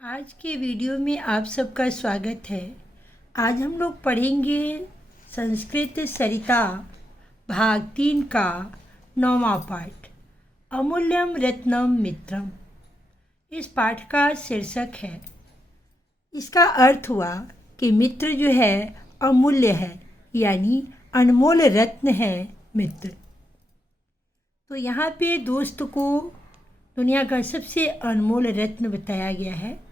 आज के वीडियो में आप सबका स्वागत है। आज हम लोग पढ़ेंगे संस्कृत सरिता भाग 3 का 9वां पाठ, अमूल्यम रत्नम मित्रम। इस पाठ का शीर्षक है, इसका अर्थ हुआ कि मित्र जो है अमूल्य है, यानी अनमोल रत्न है मित्र। तो यहाँ पे दोस्त को दुनिया का सबसे अनमोल रत्न बताया गया है।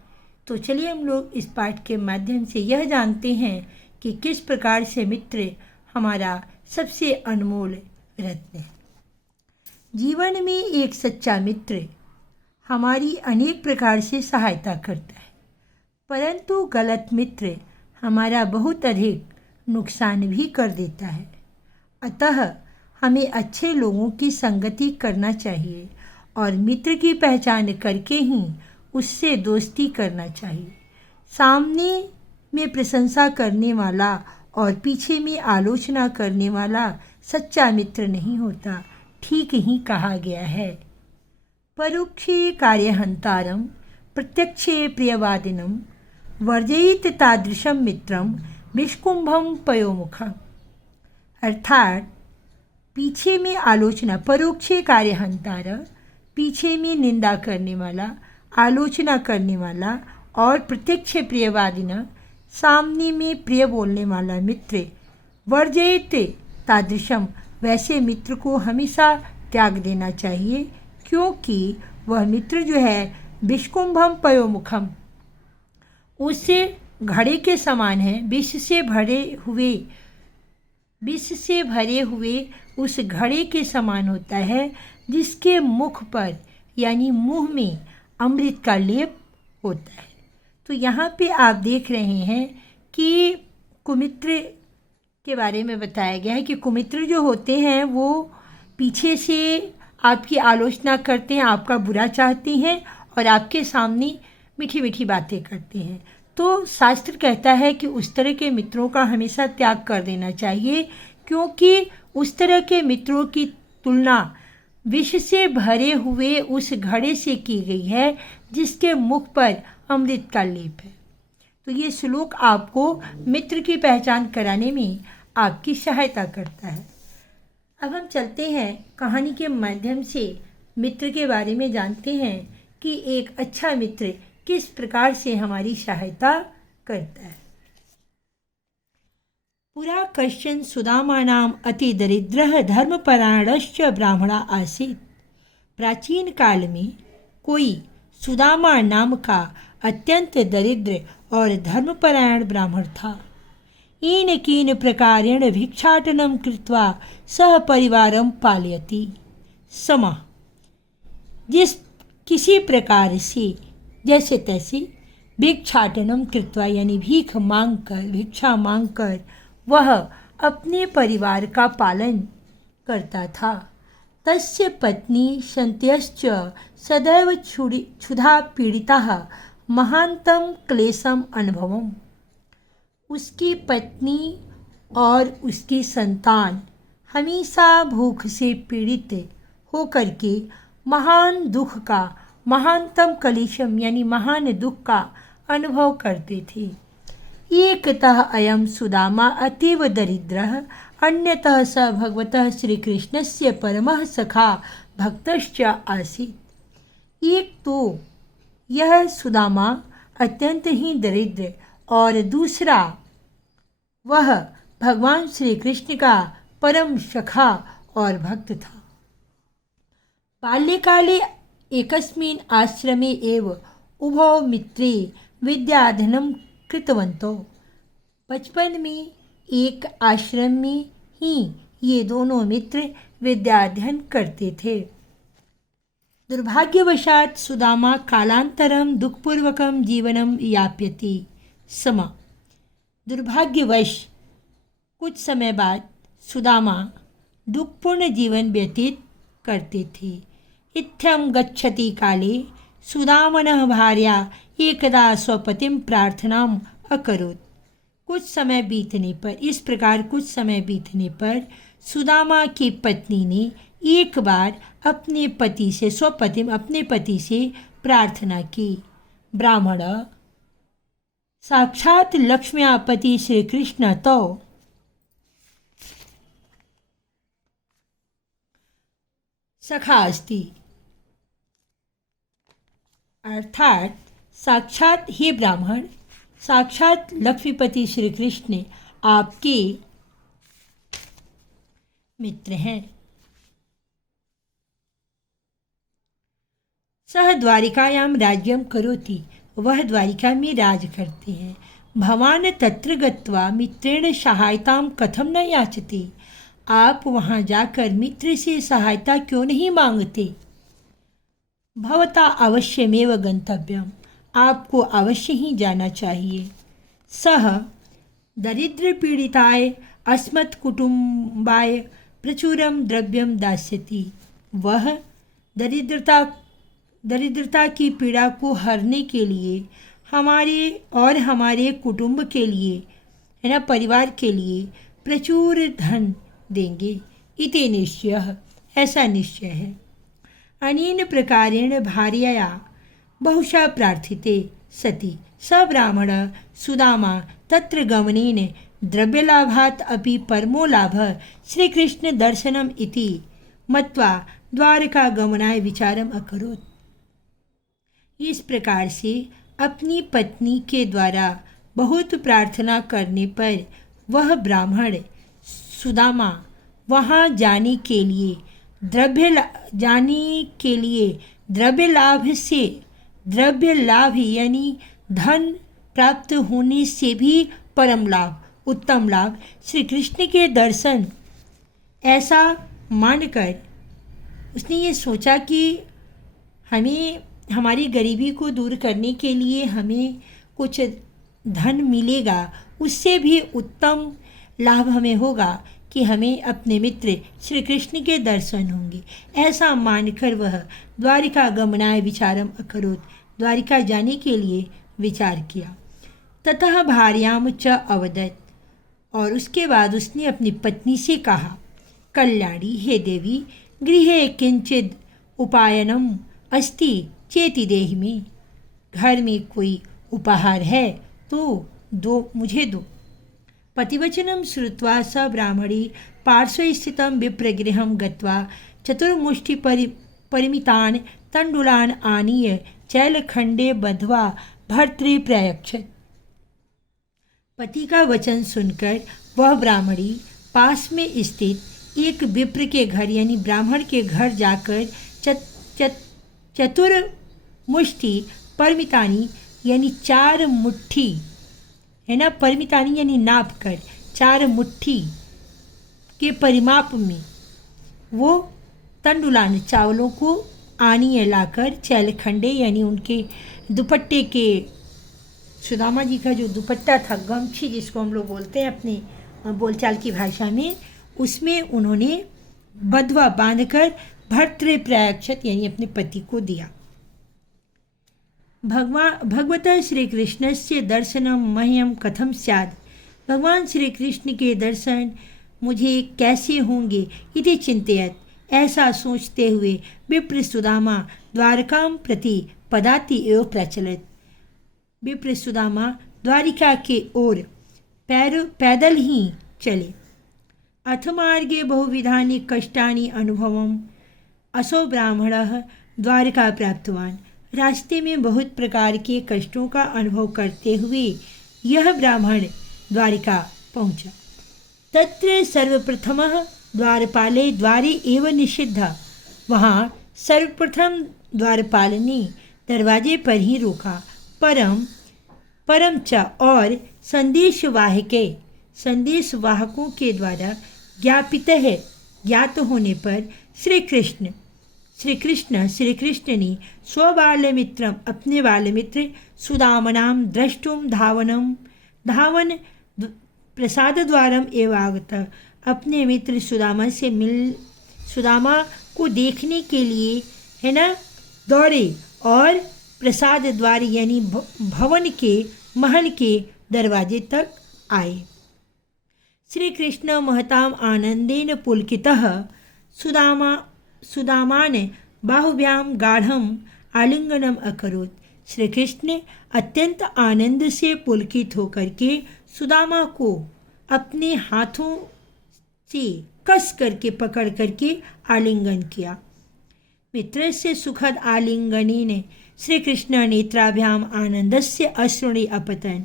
तो चलिए हम लोग इस पाठ के माध्यम से यह जानते हैं कि किस प्रकार से मित्र हमारा सबसे अनमोल रत्न है। जीवन में एक सच्चा मित्र हमारी अनेक प्रकार से सहायता करता है, परंतु गलत मित्र हमारा बहुत अधिक नुकसान भी कर देता है। अतः हमें अच्छे लोगों की संगति करना चाहिए और मित्र की पहचान करके ही उससे दोस्ती करना चाहिए। सामने में प्रशंसा करने वाला और पीछे में आलोचना करने वाला सच्चा मित्र नहीं होता। ठीक ही कहा गया है, परोक्षे कार्यहंतारम प्रत्यक्षे प्रियवादिनम वर्जयित तादृशम मित्रम विष्कुंभम पयोमुखम। अर्थात पीछे में आलोचना, परोक्षे कार्यहंतार, पीछे में निंदा करने वाला, आलोचना करने वाला, और प्रत्यक्ष प्रियवादिना, सामने में प्रिय बोलने वाला मित्र, वर्जयित तादृशम, वैसे मित्र को हमेशा त्याग देना चाहिए, क्योंकि वह मित्र जो है विष्कुंभम पयोमुखम, उस घड़े के समान है। विष से भरे हुए उस घड़े के समान होता है, जिसके मुख पर यानी मुंह में अमृत का लेप होता है। तो यहाँ पे आप देख रहे हैं कि कुमित्र के बारे में बताया गया है कि कुमित्र जो होते हैं वो पीछे से आपकी आलोचना करते हैं, आपका बुरा चाहते हैं और आपके सामने मीठी मीठी बातें करते हैं। तो शास्त्र कहता है कि उस तरह के मित्रों का हमेशा त्याग कर देना चाहिए, क्योंकि उस तरह के मित्रों की तुलना विष से भरे हुए उस घड़े से की गई है, जिसके मुख पर अमृत का लेप है। तो ये श्लोक आपको मित्र की पहचान कराने में आपकी सहायता करता है। अब हम चलते हैं कहानी के माध्यम से मित्र के बारे में जानते हैं कि एक अच्छा मित्र किस प्रकार से हमारी सहायता करता है। पुरा कश्चन सुदामानाम अतिदरिद्रः धर्मपरायणश्च ब्राह्मणा आसीत्। प्राचीन काल में कोई सुदामा नाम का अत्यंत दरिद्र और धर्मपरायण ब्राह्मण था। ईन कीन प्रकारेण भिक्षाटनं कृत्वा सह परिवारं पालयति स्म। जिस किसी प्रकार से जैसे तैसे भिक्षाटनम कृत्वा यानी भिक्षा मांगकर वह अपने परिवार का पालन करता था। तस्य पत्नी शन्त्यश्च सदैव क्षुधा पीड़िताः महान्तं क्लेशम अनुभवम्। उसकी पत्नी और उसकी संतान हमेशा भूख से पीड़ित होकर के महानतम क्लेशम यानी महान दुख का अनुभव करते थे। एकतः अयं सुदामा अतीव दरिद्रः, अन्यतः स भगवतः श्रीकृष्णस्य परमः सखा भक्तश्च आसीत्। एक तो यह सुदामा अत्यंत ही दरिद्र और दूसरा वह भगवान श्री कृष्ण का परम सखा और भक्त था। बाल्यकाले एकस्मिन् आश्रमे एव उभौ मित्रे विद्याधनं कृतवन्तौ। बचपन में एक आश्रम में ही ये दोनों मित्र विद्याध्ययन करते थे। दुर्भाग्यवशात् सुदामा कालांतरम दुखपूर्वकम जीवनम यापयति स्म। दुर्भाग्यवश कुछ समय बाद सुदामा दुखपूर्ण जीवन व्यतीत करते थे। इत्थं गच्छति काले सुदामनः भार्या एकदा स्वपतिं प्रार्थनाम् अकरोत्। कुछ समय बीतने पर सुदामा की पत्नी ने एक बार अपने पति से प्रार्थना की। ब्राह्मण साक्षात् लक्ष्म्यापति श्रीकृष्ण तो सखा अस्ति, अर्थात साक्षात हे ब्राह्मण, साक्षात लक्ष्मीपति श्री कृष्ण आपके मित्र हैं। सह द्वारिकायां राज्यं करोति, वह द्वारिका में राज करते हैं। भवान तत्र गत्वा मित्रेण सहायतां कथम न याचते, आप वहां जाकर मित्र से सहायता क्यों नहीं मांगते। भवता अवश्यमेव गंतव्यम, आपको अवश्य ही जाना चाहिए। सह दरिद्र पीड़िताय अस्मत् कुटुंबाय प्रचुरम द्रव्यम दास्यति, वह दरिद्रता की पीड़ा को हरने के लिए हमारे कुटुंब के लिए, है ना, परिवार के लिए प्रचुर धन देंगे। इति निश्चयः, ऐसा निश्चय है। अनेन प्रकारेण भार्यया बहुशः प्रार्थिते सति स ब्राह्मणः सुदामा तत्र गमनेन द्रव्यलाभात् अपि परमो लाभः श्रीकृष्ण दर्शनम् इति मत्वा द्वारका गमनाय विचारम अकरोत्। इस प्रकार से अपनी पत्नी के द्वारा बहुत प्रार्थना करने पर वह ब्राह्मण सुदामा वहाँ जाने के लिए द्रव्य लाभ यानी धन प्राप्त होने से भी परम लाभ, उत्तम लाभ श्री कृष्ण के दर्शन, ऐसा मानकर उसने ये सोचा कि हमें हमारी गरीबी को दूर करने के लिए हमें कुछ धन मिलेगा, उससे भी उत्तम लाभ हमें होगा कि हमें अपने मित्र श्री कृष्ण के दर्शन होंगे। ऐसा मानकर वह द्वारिका गमनाय विचारम अकरोत्, द्वारिका जाने के लिए विचार किया। ततः भार्याम च अवदत्, और उसके बाद उसने अपनी पत्नी से कहा, कल्याणी, हे देवी, गृहे किंचिद उपायनम अस्ति चेति देहि मे, घर में कोई उपहार है तो दो, मुझे दो। पतिवचनं श्रुत्वा स ब्राह्मणी पार्श्वे स्थितं विप्रगृहं गत्वा चतुर्मुष्टिपरिमितान् तण्डुलान् आनीय चैलखण्डे बद्ध्वा भर्तृ प्रयच्छत्। पति का वचन सुनकर वह ब्राह्मणी पास में स्थित एक विप्र के घर यानी ब्राह्मण के घर जाकर चतुर्मुष्टि परिमितानी यानी 4 मुट्ठी, है ना, परिमितानी यानी नाप कर 4 मुट्ठी के परिमाप में वो तंडुलान चावलों को आनिए लाकर चैलखंडे यानी उनके दुपट्टे के, सुदामा जी का जो दुपट्टा था, गमछी जिसको हम लोग बोलते हैं अपने बोलचाल की भाषा में, उसमें उन्होंने बधवा बांधकर भर्तृ प्रयच्छत् यानी अपने पति को दिया। भगवतः श्री कृष्णस्य दर्शनम मह्यम कथम स्यात्, भगवान श्री कृष्ण के दर्शन मुझे कैसे होंगे, इति चिंतयत्, ऐसा सोचते हुए विप्र सुदामा द्वारकां प्रति पदाति एव प्रचलत्। विप्र सुदामा द्वारिका के ओर पैदल ही चले। अथ मार्गे बहुविधानि कष्टानि अनुभवम् असौ ब्राह्मणः द्वारका प्राप्तवान्, रास्ते में बहुत प्रकार के कष्टों का अनुभव करते हुए यह ब्राह्मण द्वारिका पहुंचा। तत्र सर्वप्रथमः द्वारपाले द्वारे एव निषिद्ध, वहाँ सर्वप्रथम द्वारपाल ने दरवाजे पर ही रोका। परम च और संदेशवाहकों के द्वारा ज्ञात होने पर श्री कृष्ण ने स्वबाल्यमित्रम अपने बाल्यमित्र सुदामनाम द्रष्टुम धावन प्रसाद द्वारम एवं आगतः, अपने मित्र सुदामा को देखने के लिए, है ना, दौड़े और प्रसाद द्वार यानी भवन के महल के दरवाजे तक आए। श्री कृष्ण महताम आनंदेन पुलकितः सुदामान बाहुभ्याम गाढ़म आलिंगनम अकरोत्, श्री कृष्ण अत्यंत आनंद से पुलकित होकर के सुदामा को अपने हाथों से कस करके पकड़ करके आलिंगन किया। मित्र से सुखद आलिंगनेन श्री कृष्ण नेत्राभ्याम आनंदस्य अश्रुणि अपतन।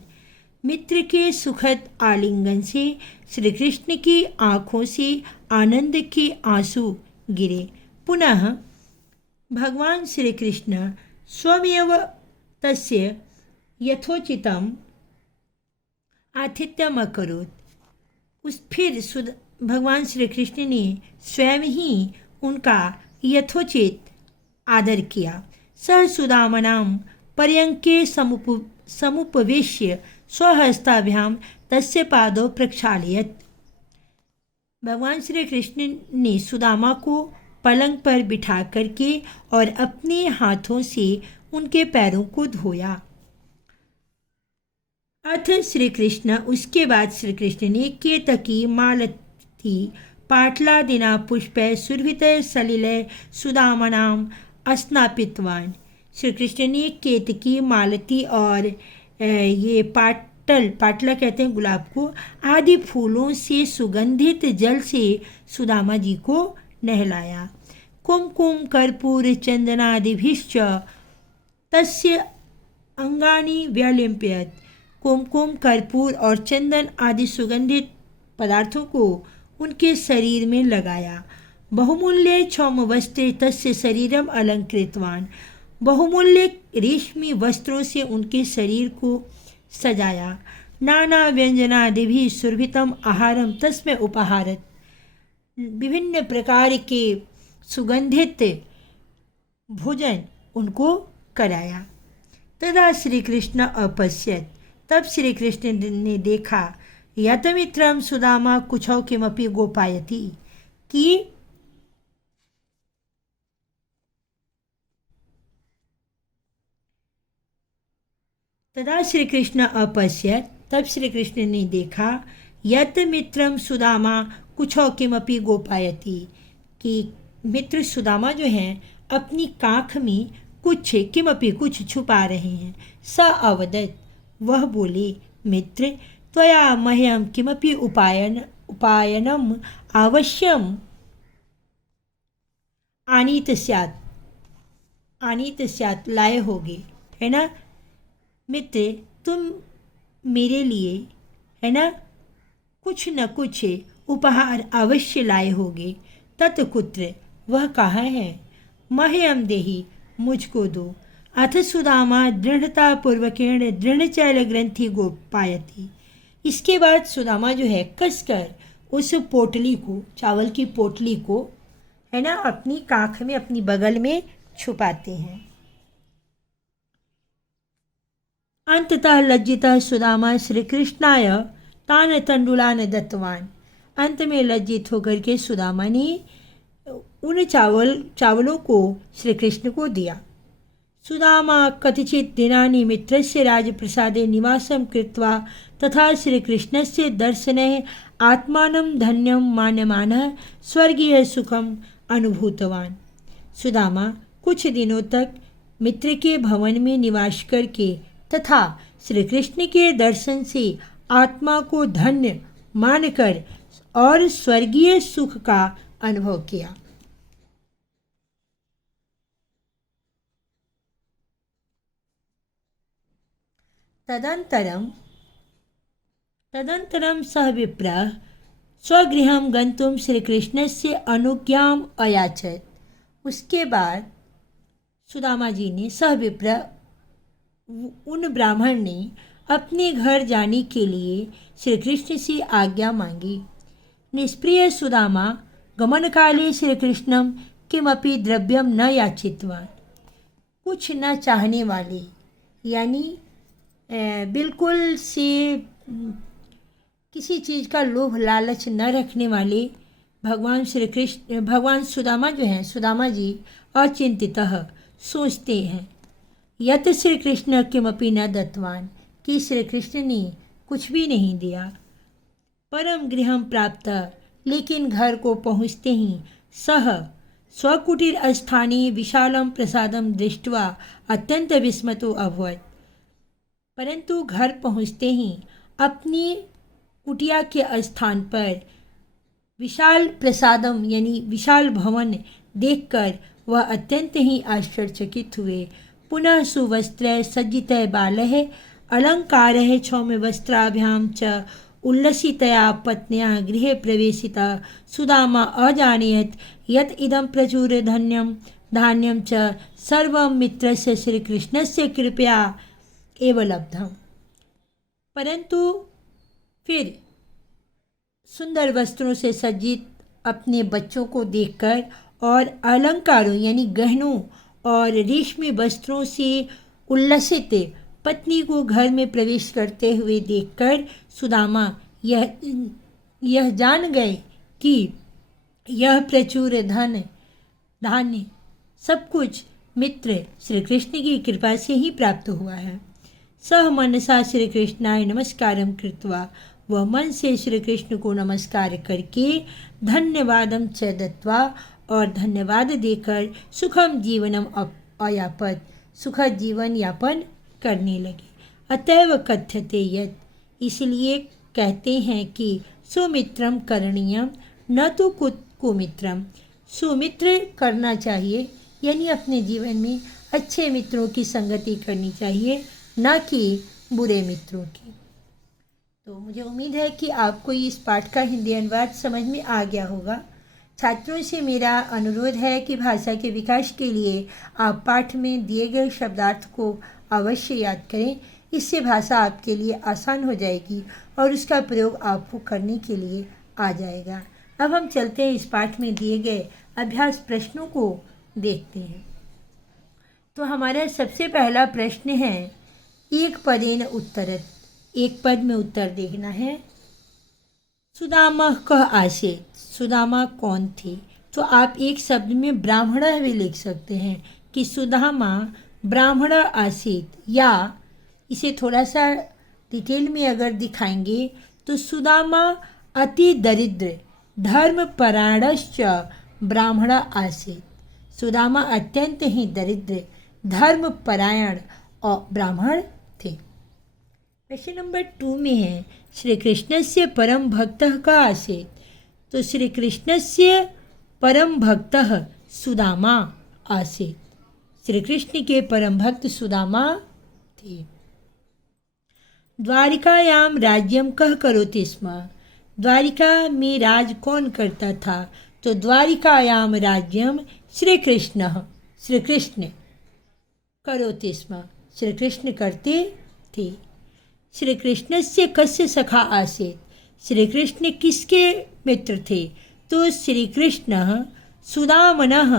मित्र के सुखद आलिंगन से श्री कृष्ण की आँखों से आनंद के आंसू गिरे। पुनः भगवान श्री कृष्ण स्वयमेव तस्य यथोचितम आतिथ्यम अकरोत्। भगवान श्री कृष्ण ने स्वयं ही उनका यथोचित आदर किया। सह सुदामनां पर्यंके समुपवेश्य स्वहस्ताभ्याम तस्य पादौ प्रक्षालयत्। भगवान श्री कृष्ण ने सुदामा को पलंग पर बिठा करके और अपने हाथों से उनके पैरों को धोया। अथ श्री कृष्ण उसके बाद श्री कृष्ण ने केतकी मालती पाटलादिना पुष्पै सुरभितै सलिलै सुदामनाम अस्नापितवान। श्री कृष्ण ने केतकी मालती और ये पाटला कहते हैं गुलाब को, आदि फूलों से सुगंधित जल से सुदामा जी को नहलाया। कुमकुम कर्पूर चंदनादिभिश्च तस्य अंगानि व्यलिम्पयत्। कुमकुम कर्पूर और चंदन आदि सुगंधित पदार्थों को उनके शरीर में लगाया। बहुमूल्य क्षौम वस्त्रे तस्य शरीरम अलंकृतवान। बहुमूल्य रेशमी वस्त्रों से उनके शरीर को सजाया। नाना व्यंजनादि भी सुरभितम आहारम तस्मै उपहारत। विभिन्न प्रकार के सुगंधित भोजन उनको कराया। तदा श्री कृष्ण अपश्यत। तब श्री कृष्ण ने देखा यतमित्रम सुदामा कुछौ किमपि गोपायति कि तदा श्री कृष्ण अपश्यत। तब श्री कृष्ण ने देखा यत मित्रम सुदामा कुछौ किमपि गोपायति कि मित्र सुदामा जो हैं अपनी काख में कुछ किमपि कुछ छुपा रहे हैं। स अवदत्। वह बोले मित्र त्वया मह्यम किमपि उपायनम अवश्यम आनीत स्यात् लाए होगे, है ना मित्र, तुम मेरे लिए है ना कुछ न कुछ उपहार अवश्य लाए होगे। तत्कुत्र, वह कहाँ है? मह्यम देहि, मुझको दो। अथ सुदामा दृढ़तापूर्वकेण दृढ़चैल ग्रंथि गोपायति। इसके बाद सुदामा जो है कसकर उस पोटली को, चावल की पोटली को है ना अपनी काख में, अपनी बगल में छुपाते हैं। अंततः लज्जितः सुदामा श्री कृष्णाय तान तंडुलान दत्तवान। अंत में लज्जित होकर के सुदामा ने उन चावलों को श्री कृष्ण को दिया। सुदामा कतिचित् दिनानि मित्रस्य राजप्रसादे निवासं कृत्वा तथा श्रीकृष्णस्य दर्शने आत्मानं धन्यं मान्यमानः स्वर्गीय सुखम अनुभूतवान। सुदामा कुछ दिनों तक मित्र के भवन में निवास करके तथा श्री कृष्ण के दर्शन से आत्मा को धन्य मानकर और स्वर्गीय सुख का अनुभव किया। तदनन्तरं सः विप्रः स्वगृहं गन्तुं श्रीकृष्णस्य अनुज्ञाम् अयाचत। उसके बाद सुदामा जी ने, सह विप्र उन ब्राह्मण ने अपने घर जाने के लिए श्री कृष्ण से आज्ञा मांगी। निष्प्रिय सुदामा गमनकाले श्रीकृष्णं किमपि द्रव्यम न याचितवान। कुछ न चाहने वाले यानी बिल्कुल से किसी चीज़ का लोभ लालच न रखने वाले भगवान सुदामा जो हैं, सुदामा जी अचिंतितः सोचते हैं यत श्री कृष्ण किमपि न दत्तवान, कि श्री कृष्ण ने कुछ भी नहीं दिया। परम गृहम प्राप्त, लेकिन घर को पहुँचते ही सह स्वकुटीरस्थाने विशालं प्रसादं दृष्ट्वा अत्यंत विस्मितो अभवत्। परंतु घर पहुँचते ही अपनी कुटिया के स्थान पर विशाल प्रसादम यानी विशाल भवन देखकर वह अत्यंत ही आश्चर्यचकित हुए। पुनः सुवस्त्र सज्जित बालः अलङ्कारः क्षौम्यवस्त्राभ्यां च उल्लसितया पत्न्या गृहे प्रवेशिता सुदामा अजानयत् यत् इदं प्रचुरधन्यं धान्यं च सर्वं मित्रस्य श्रीकृष्णस्य कृपया एव लब्धम्। परंतु फिर सुंदर वस्त्रों से सज्जित अपने बच्चों को देखकर और अलंकारों यानी गहनों और रेशमी वस्त्रों से उल्लसित पत्नी को घर में प्रवेश करते हुए देखकर सुदामा यह जान गए कि यह प्रचुर धान्य सब कुछ मित्र श्री कृष्ण की कृपा से ही प्राप्त हुआ है। सह मनसा श्री कृष्णाय नमस्कारं कृत्वा वह मन से श्री कृष्ण को नमस्कार करके धन्यवादम च दत्वा और धन्यवाद देकर सुखम जीवनम अयापत सुखद जीवन यापन करने लगे। अतएव कथ्यते यत् इसलिए कहते हैं कि सुमित्रम करणीयम न तो कुमित्रम। सुमित्र करना चाहिए यानी अपने जीवन में अच्छे मित्रों की संगति करनी चाहिए, न कि बुरे मित्रों की। तो मुझे उम्मीद है कि आपको इस पाठ का हिंदी अनुवाद समझ में आ गया होगा। छात्रों से मेरा अनुरोध है कि भाषा के विकास के लिए आप पाठ में दिए गए शब्दार्थ को अवश्य याद करें। इससे भाषा आपके लिए आसान हो जाएगी और उसका प्रयोग आपको करने के लिए आ जाएगा। अब हम चलते हैं इस पाठ में दिए गए अभ्यास प्रश्नों को देखते हैं। तो हमारा सबसे पहला प्रश्न है एक पदेन उत्तरत। एक पद में उत्तर देखना है। सुदामा कह आसीत। सुदामा कौन थे? तो आप एक शब्द में ब्राह्मण भी लिख सकते हैं कि सुदामा ब्राह्मण आसीत, या इसे थोड़ा सा डिटेल में अगर दिखाएंगे तो सुदामा अति दरिद्र धर्मपरायणश्च ब्राह्मण आसीत। सुदामा अत्यंत ही दरिद्र धर्मपरायण और ब्राह्मण थे। क्वेश्चन नंबर 2 में है श्री कृष्णस्य परम भक्तः का आसीत। तो श्री कृष्णस्य परम भक्तः सुदामा आसीत। श्री कृष्ण के परम भक्त सुदामा थे। द्वारिकायां राज्यम कह करोति स्म। द्वारिका में राज कौन करता था? तो द्वारिकायां राज्यम श्री कृष्ण करोति स्म। श्री कृष्ण करते थे। श्री कृष्ण से कस्य सखा आसीत। श्री कृष्ण किसके मित्र थे? तो श्री कृष्ण सुदामनः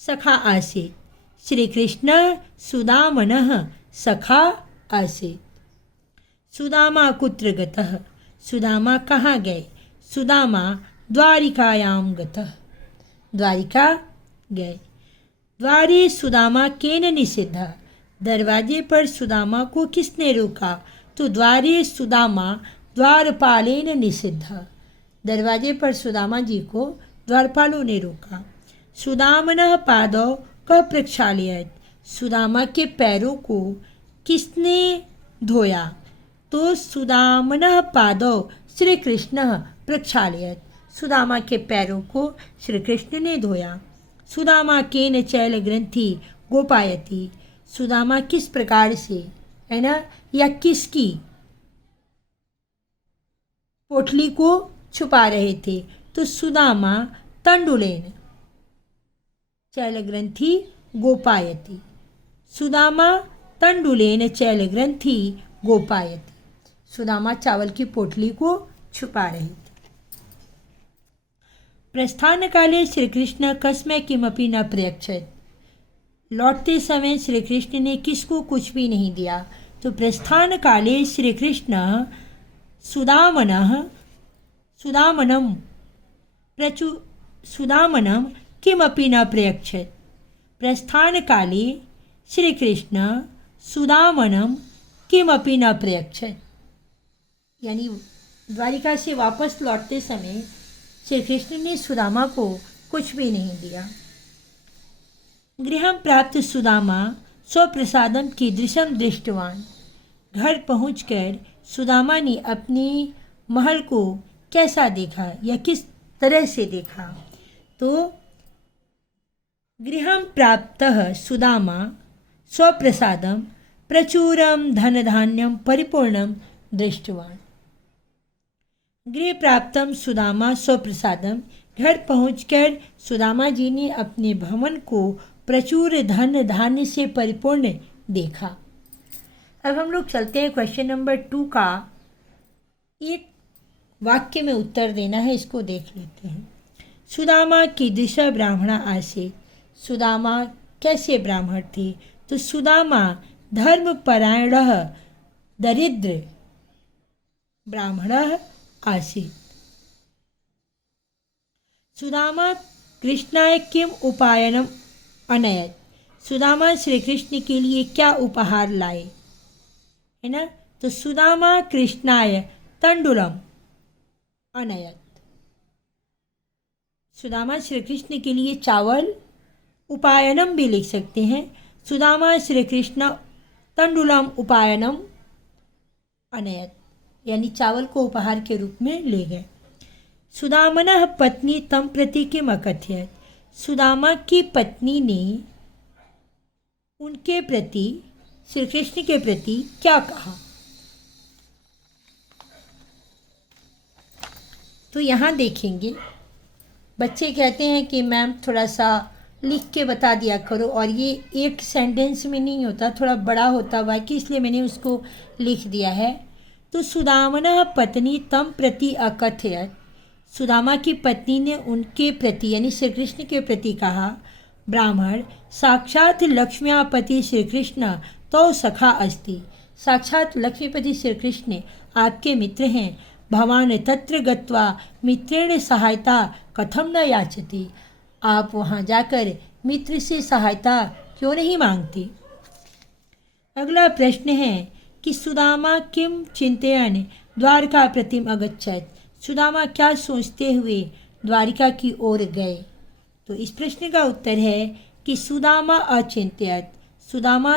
सखा आसीत। श्री कृष्ण सुदामनः सखा आसीत। सुदामा कुत्र गतः। सुदामा कहाँ गए? सुदामा द्वारिकायां गतः। द्वारिका गए। द्वारे सुदामा केन निषिद्धः। दरवाजे पर सुदामा को किसने रोका? तो द्वारे सुदामा द्वारपालेन निषिद्धः। दरवाजे पर सुदामा जी को द्वारपालों ने रोका। सुदामनः पादौ कः प्रक्षालयत्। सुदामा के पैरों को किसने धोया? तो सुदामनः पादौ श्री कृष्ण प्रक्षालयत्। सुदामा के पैरों को श्री कृष्ण ने धोया। सुदामा केन चैल ग्रंथि गोपायति। सुदामा किस प्रकार से, है ना, या किसकी पोटली को छुपा रहे थे? तो सुदामा तंडुलेन चैल ग्रंथि गोपायति। सुदामा तंडुलेन चैल ग्रंथि गोपायति। सुदामा चावल की पोटली को छुपा रहे थे। प्रस्थान काले श्री कृष्ण कस्मै किमपि न प्रयच्छत्। लौटते समय श्री कृष्ण ने किसको कुछ भी नहीं दिया? तो प्रस्थान काले श्री कृष्ण सुदामनम किमपि न प्रयच्छत्। प्रस्थान काले श्री कृष्ण सुदामनम किमपि न प्रयच्छत्। यानी द्वारिका से वापस लौटते समय श्री कृष्ण ने सुदामा को कुछ भी नहीं दिया। गृहं प्राप्त सुदामा स्वप्रसादम कीदृशं दृष्टवान। घर पहुंचकर सुदामा ने अपने महल को कैसा देखा या किस तरह से देखा। तो गृहं प्राप्तः सुदामा स्वप्रसादम प्रचुरं धनधान्यं परिपूर्णं दृष्टवान। गृह प्राप्तम सुदामा स्वप्रसादम, घर पहुंचकर सुदामा जी ने अपने भवन को प्रचुर धन धान्य से परिपूर्ण देखा। अब हम लोग चलते हैं क्वेश्चन नंबर 2 का। एक वाक्य में उत्तर देना है, इसको देख लेते हैं। सुदामा कीदृशः ब्राह्मणा आसीत्। सुदामा कैसे ब्राह्मण थे। तो सुदामा धर्मपरायणः दरिद्र ब्राह्मणः आसीत्। सुदामा कृष्णाय किम उपायनम अनयत। सुदामा श्री कृष्ण के लिए क्या उपहार लाए, है ना। तो सुदामा कृष्णाय तंडुलम अनयत। सुदामा श्री कृष्ण के लिए चावल, उपायनम भी लिख सकते हैं। सुदामा श्री कृष्ण तंडुलम उपायनम अनयत, यानी चावल को उपहार के रूप में ले गए। सुदामनः पत्नी तम प्रति किम अकथयत। सुदामा की पत्नी ने उनके प्रति, श्री कृष्ण के प्रति क्या कहा। तो यहाँ देखेंगे, बच्चे कहते हैं कि मैम थोड़ा सा लिख के बता दिया करो, और ये एक सेंटेंस में नहीं होता, थोड़ा बड़ा होता वाक्य, इसलिए मैंने उसको लिख दिया है। तो सुदामनः पत्नी तम प्रति अकथयत। सुदामा की पत्नी ने उनके प्रति यानी श्री कृष्ण के प्रति कहा, ब्राह्मण साक्षात लक्ष्म्यापति श्री कृष्ण तो सखा अस्ति। साक्षात लक्ष्मीपति श्री कृष्ण आपके मित्र हैं। भवान तत्र गत्वा मित्रेण सहायता कथम न याचति। आप वहाँ जाकर मित्र से सहायता क्यों नहीं मांगते। अगला प्रश्न है कि सुदामा किम चिंतयन् द्वारका प्रतिम अगच्छत। सुदामा क्या सोचते हुए द्वारिका की ओर गए। तो इस प्रश्न का उत्तर है कि सुदामा अचिंत्यत। सुदामा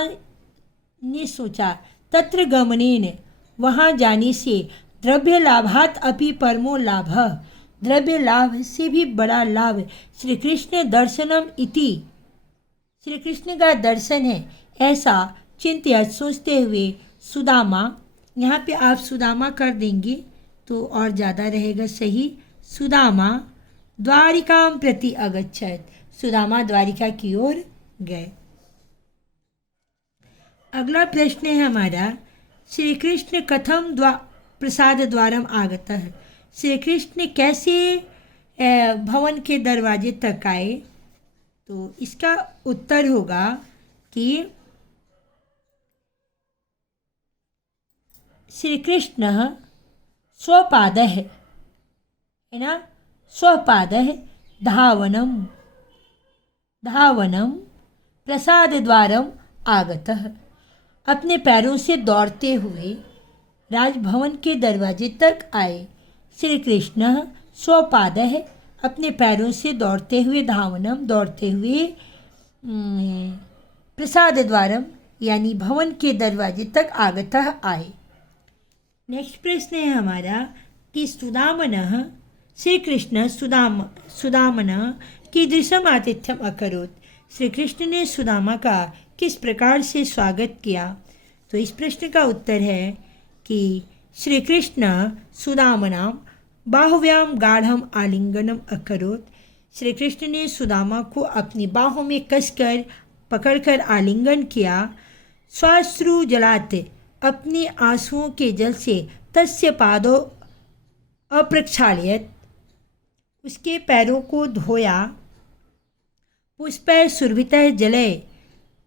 ने सोचा, तत्र गमनेन वहाँ जाने से द्रव्य लाभात अपि परमो लाभ। द्रव्य लाभ से भी बड़ा लाभ श्री कृष्ण दर्शनम इति। श्री कृष्ण का दर्शन है, ऐसा चिंत्य सोचते हुए सुदामा, यहाँ पे आप सुदामा कर देंगे तो और ज़्यादा रहेगा सही। सुदामा द्वारिकां प्रति अगच्छत। सुदामा द्वारिका की ओर गए। अगला प्रश्न है हमारा, श्री कृष्ण कथम प्रसाद द्वारम आगतः। श्री कृष्ण कैसे भवन के दरवाजे तक आए। तो इसका उत्तर होगा कि श्री कृष्ण स्वपादः, है ना, स्वपादः धावनम प्रसाद द्वारम आगतः। अपने पैरों से दौड़ते हुए राजभवन के दरवाजे तक आए। श्री कृष्ण स्वपादः अपने पैरों से दौड़ते हुए, धावनम दौड़ते हुए, प्रसाद द्वारम यानी भवन के दरवाजे तक आगतः आए। नेक्स्ट प्रश्न है हमारा कि सुदामनः श्री कृष्ण सुदामनः कीदृशम् आतिथ्यम अकरोत्। श्री कृष्ण ने सुदामा का किस प्रकार से स्वागत किया। तो इस प्रश्न का उत्तर है कि श्री कृष्ण सुदामनां बाहुव्यां गाढ़ं आलिंगनम अकरोत्। श्री कृष्ण ने सुदामा को अपनी बाहों में कसकर पकड़कर आलिंगन किया। स्वाश्रु जलात् अपने आंसुओं के जल से तस्य पादो अप्रक्षाल्यत उसके पैरों को धोया। पुष्पै सुरभितः जले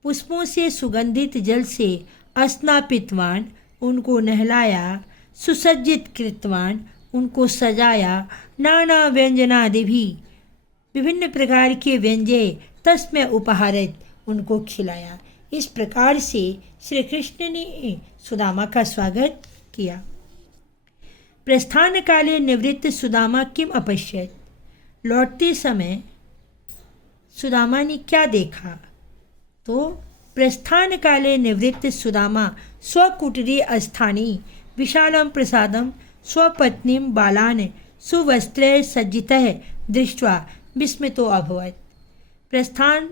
पुष्पों से सुगंधित जल से अस्नापितवान उनको नहलाया। सुसज्जित कृतवान उनको सजाया। नाना व्यंजनादि भी विभिन्न प्रकार के व्यंजय तस्मै उपहारित उनको खिलाया। इस प्रकार से श्री कृष्ण ने सुदामा का स्वागत किया। प्रस्थान काले निवृत्त सुदामा किम अपश्यत। लौटते समय सुदामा ने क्या देखा? तो प्रस्थान काले निवृत्त सुदामा स्वकुटीरे अस्थाने विशालं प्रसादं स्वपत्नीं बालान् सुवस्त्रैः सज्जितः दृष्ट्वा विस्मितो अभवत्। प्रस्थान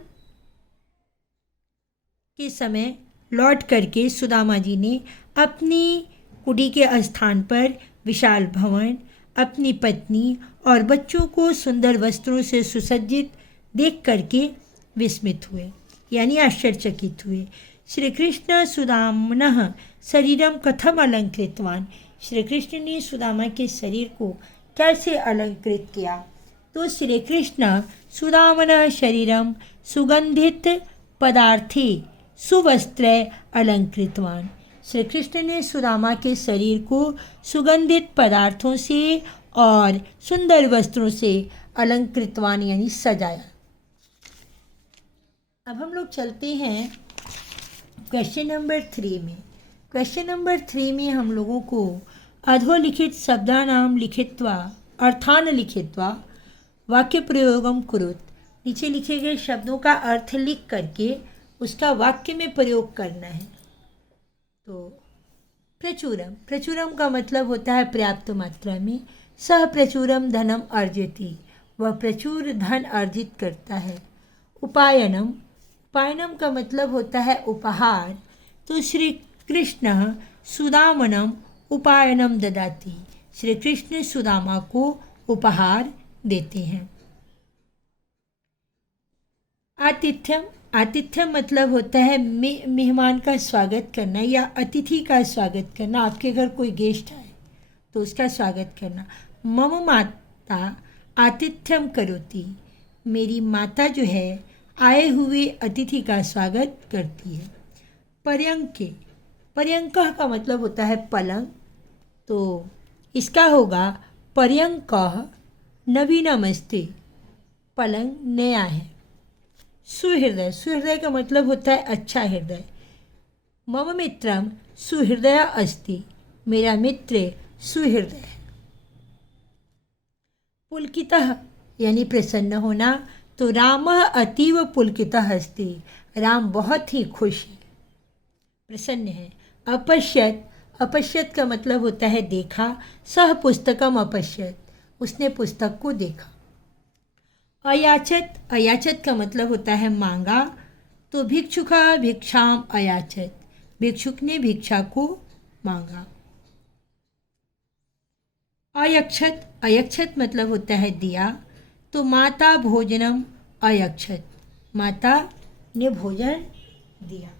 के समय लौट करके सुदामा जी ने अपनी कुटी के स्थान पर विशाल भवन, अपनी पत्नी और बच्चों को सुंदर वस्त्रों से सुसज्जित देख करके विस्मित हुए, यानी आश्चर्यचकित हुए। श्री कृष्ण सुदामनः शरीरम कथम अलंकृतवान। श्री कृष्ण ने सुदामा के शरीर को कैसे अलंकृत किया? तो श्री कृष्ण सुदामनः शरीरम सुगंधित पदार्थे सुवस्त्र अलंकृतवान। श्री कृष्ण ने सुदामा के शरीर को सुगंधित पदार्थों से और सुंदर वस्त्रों से अलंकृतवान यानी सजाया। अब हम लोग चलते हैं क्वेश्चन नंबर 3 में। क्वेश्चन नंबर 3 में हम लोगों को अधोलिखित शब्दानाम लिखित्वा अर्थान लिखित्वा वाक्य प्रयोगम कुरुत। नीचे लिखे गए शब्दों का अर्थ लिख करके उसका वाक्य में प्रयोग करना है। तो प्रचुरम, प्रचुरम का मतलब होता है पर्याप्त मात्रा में। सह प्रचुरम धनम अर्जति, वह प्रचुर धन अर्जित करता है। उपायनम, उपायनम का मतलब होता है उपहार। तो श्री कृष्ण सुदामनम उपायनम ददाति, श्री कृष्ण सुदामा को उपहार देते हैं। आतिथ्यम, आतिथ्यम मतलब होता है मेहमान का स्वागत करना या अतिथि का स्वागत करना। आपके घर कोई गेस्ट आए तो उसका स्वागत करना। मम माता आतिथ्यम करोति, मेरी माता जो है आए हुए अतिथि का स्वागत करती है। पर्यंके, पर्यंकः का मतलब होता है पलंग, तो इसका होगा पर्यंकः नवीनमस्ते, पलंग नया है। सुहृदय, सुहृदय का मतलब होता है अच्छा हृदय। मम मित्रम सुहृदय अस्ति, मेरा मित्र सुहृदय है। पुलकितः यानी प्रसन्न होना, तो रामः अतीव पुलकितः अस्ति, राम बहुत ही खुश है, प्रसन्न है। अपश्यत, अपश्यत का मतलब होता है देखा। सह पुस्तकम अपश्यत, उसने पुस्तक को देखा। अयाचत, अयाचत का मतलब होता है मांगा। तो भिक्षुका भिक्षाम अयाचत, भिक्षुक ने भिक्षा को मांगा। अयक्षत, अयक्षत मतलब होता है दिया। तो माता भोजनम अयक्षत, माता ने भोजन दिया।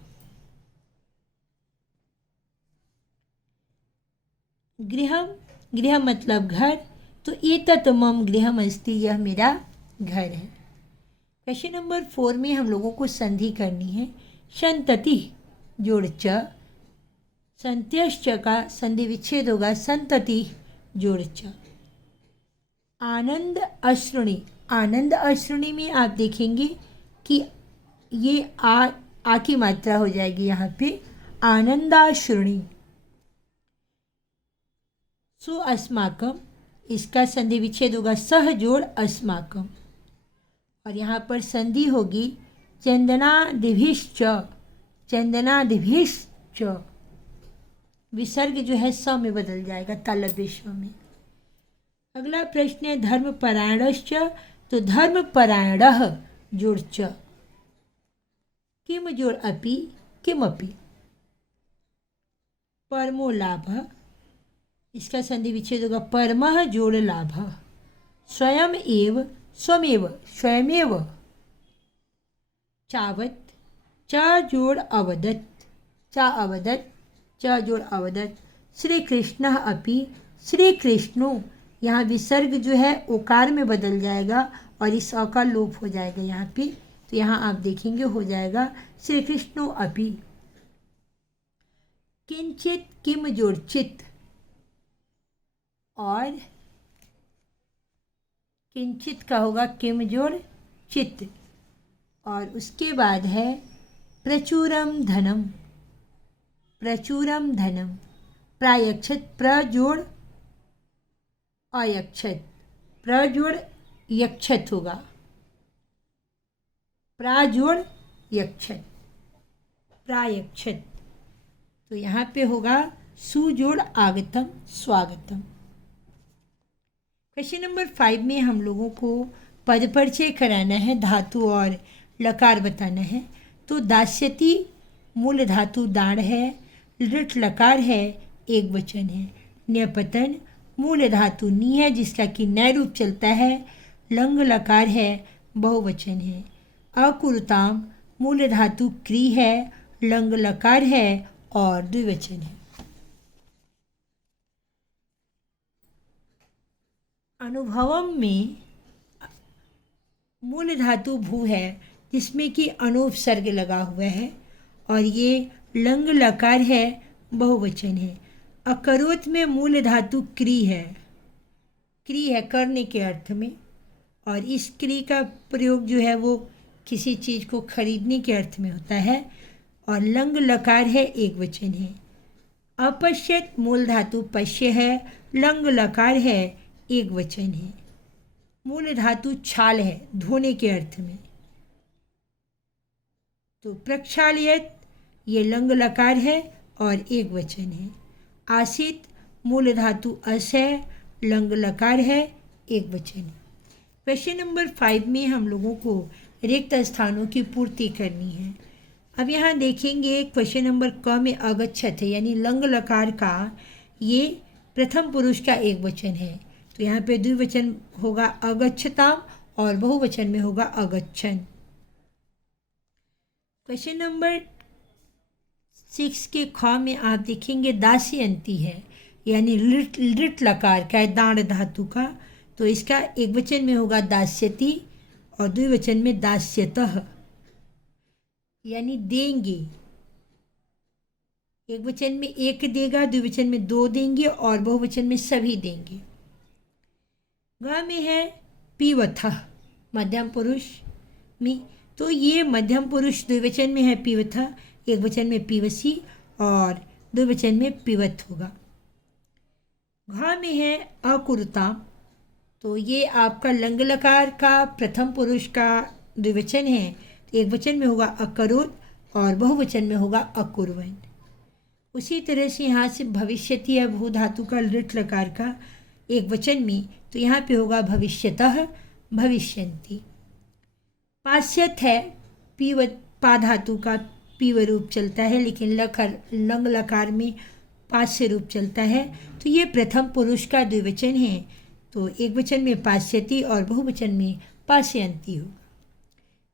गृहम, गृह मतलब घर। तो एतत् मम गृहम अस्ति, यह मेरा घर है। क्वेश्चन नंबर 4 में हम लोगों को संधि करनी है। संतति जोड़ च, संत्यश्च का संधि विच्छेद होगा संतति जोड़ च। आनंद अश्रुणी, आनंद अश्रुणी में आप देखेंगे कि ये आ की मात्रा हो जाएगी यहाँ पे आनंदाश्रुणी। सु अस्माकम, इसका संधि विच्छेद होगा सह जोड़ अस्माकम। और यहाँ पर संधि होगी चंदनादिभिश्च, चंदनादिभिश्च। विसर्ग जो है स में बदल जाएगा तालव्य में। अगला प्रश्न है धर्मपरायणश्च, तो धर्मपरायणः जोड़ च। किम जोड़ अपि, किमपि। परमो लाभः, इसका संधि विच्छेद होगा परमः जोड़ लाभः। स्वयं एव, स्वमेव, स्वयमेव। चावत, च जोड़ अवदत्, च अवदत्, च जोड़ अवदत्। श्री कृष्ण अपि, श्री कृष्णो, यहाँ विसर्ग जो है ओकार में बदल जाएगा और इस अ का लोप हो जाएगा यहाँ पे। तो यहाँ आप देखेंगे हो जाएगा श्री कृष्णो अपि। किंचित, किम जोड़ चित, और किंचित का होगा किम जोड़ चित। और उसके बाद है प्रचुरम धनम, प्रचुरम धनम। प्रायक्षत, प्र जोड़ अयक्षत, प्र जोड़ यक्षत होगा, प्रा जोड़ यक्षत, प्रायक्षत। तो यहाँ पे होगा सु जोड़ आगतम स्वागतम। क्वेश्चन नंबर 5 में हम लोगों को पद परिचय कराना है, धातु और लकार बताना है। तो दास्यति मूल धातु दाण है, लृट लकार है, एक वचन है। न्यपतन मूल धातु नी है जिसका कि नय रूप चलता है, लंग लकार है, बहुवचन है। अकुरुताम मूल धातु क्री है, लंग लकार है और द्विवचन है। अनुभवम में मूल धातु भू है जिसमें कि अनुपसर्ग लगा हुआ है और ये लंग लकार है, बहुवचन है। अकरोत में मूल धातु क्री है, क्री है करने के अर्थ में, और इस क्री का प्रयोग जो है वो किसी चीज़ को खरीदने के अर्थ में होता है, और लंग लकार है, एक वचन है। अपश्यत मूल धातु पश्य है, लंग लकार है, एक वचन है। मूल धातु छाल है, धोने के अर्थ में। तो प्रक्षालयत ये लंग लकार है और एक वचन है। आसित मूल धातु अस है, लंग लकार है, एक वचन है। क्वेश्चन नंबर 5 में हम लोगों को रिक्त स्थानों की पूर्ति करनी है। अब यहाँ देखेंगे क्वेश्चन नंबर क में अगच्छत है, यानी लंग लकार का ये प्रथम पुरुष का एक वचन है। तो यहाँ पे द्विवचन होगा अगच्छताम और बहुवचन में होगा अगच्छन। क्वेश्चन नंबर 6 के ख में आप देखेंगे दास्यन्ति है, यानी लृट लकार का है, दाण धातु का। तो इसका एक वचन में होगा दास्यति और द्विवचन में दास्यतः, यानी देंगे। एक वचन में एक देगा, द्विवचन में दो देंगे और बहुवचन में सभी देंगे। ग में है पीवथ मध्यम पुरुष में, तो ये मध्यम पुरुष द्विवचन में है पीवथ, एक वचन में पीवसी और द्विवचन में पीवत होगा। घ में है अकुरुताम, तो ये आपका लंग लकार का प्रथम पुरुष का द्विवचन है, तो एक वचन में होगा अकरोत और बहुवचन में होगा अकुर्वन्। उसी तरह से यहाँ से भविष्यति है भू धातु का लृट लकार का एक वचन में, तो यहाँ पे होगा भविष्यतः भविष्यन्ति। पाश्यत है पीवत, पा धातु का पीव रूप चलता है, लेकिन लंग लकार में पाश्य रूप चलता है, तो ये प्रथम पुरुष का द्विवचन है, तो एक वचन में पाश्यति और बहुवचन में पाश्यन्ति होगा।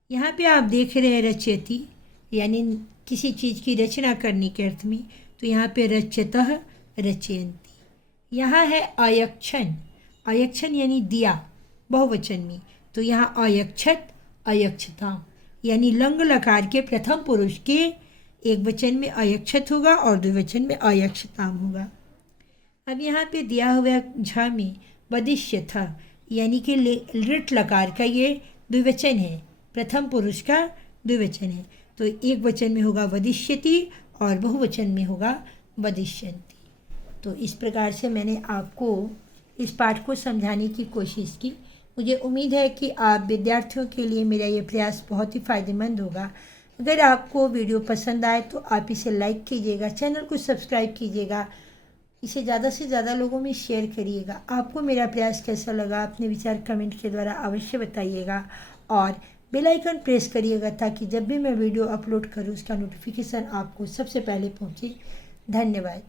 यहाँ पे आप देख रहे हैं रचयति, यानी किसी चीज़ की रचना करने के अर्थ में, तो यहाँ पे रच्यतः रचयन्ति। यहाँ है अयक्षन, अयक्षन यानी दिया, बहुवचन में, तो यहाँ अयक्षत अयक्षताम, यानी लंग लकार के प्रथम पुरुष के एक वचन में अयक्षत होगा और द्विवचन में अयक्षताम होगा। अब यहाँ पे दिया हुआ झ में वदिष्य था, यानी कि लृट लकार का ये द्विवचन है, प्रथम पुरुष का द्विवचन है, तो एक वचन में होगा वदिष्यति और बहुवचन में होगा वदिष्यन्ति। तो इस प्रकार से मैंने आपको इस पाठ को समझाने की कोशिश की। मुझे उम्मीद है कि आप विद्यार्थियों के लिए मेरा ये प्रयास बहुत ही फ़ायदेमंद होगा। अगर आपको वीडियो पसंद आए तो आप इसे लाइक कीजिएगा, चैनल को सब्सक्राइब कीजिएगा, इसे ज़्यादा से ज़्यादा लोगों में शेयर करिएगा। आपको मेरा प्रयास कैसा लगा अपने विचार कमेंट के द्वारा अवश्य बताइएगा और बेल आइकन प्रेस करिएगा ताकि जब भी मैं वीडियो अपलोड करूँ उसका नोटिफिकेशन आपको सबसे पहले पहुँचे। धन्यवाद।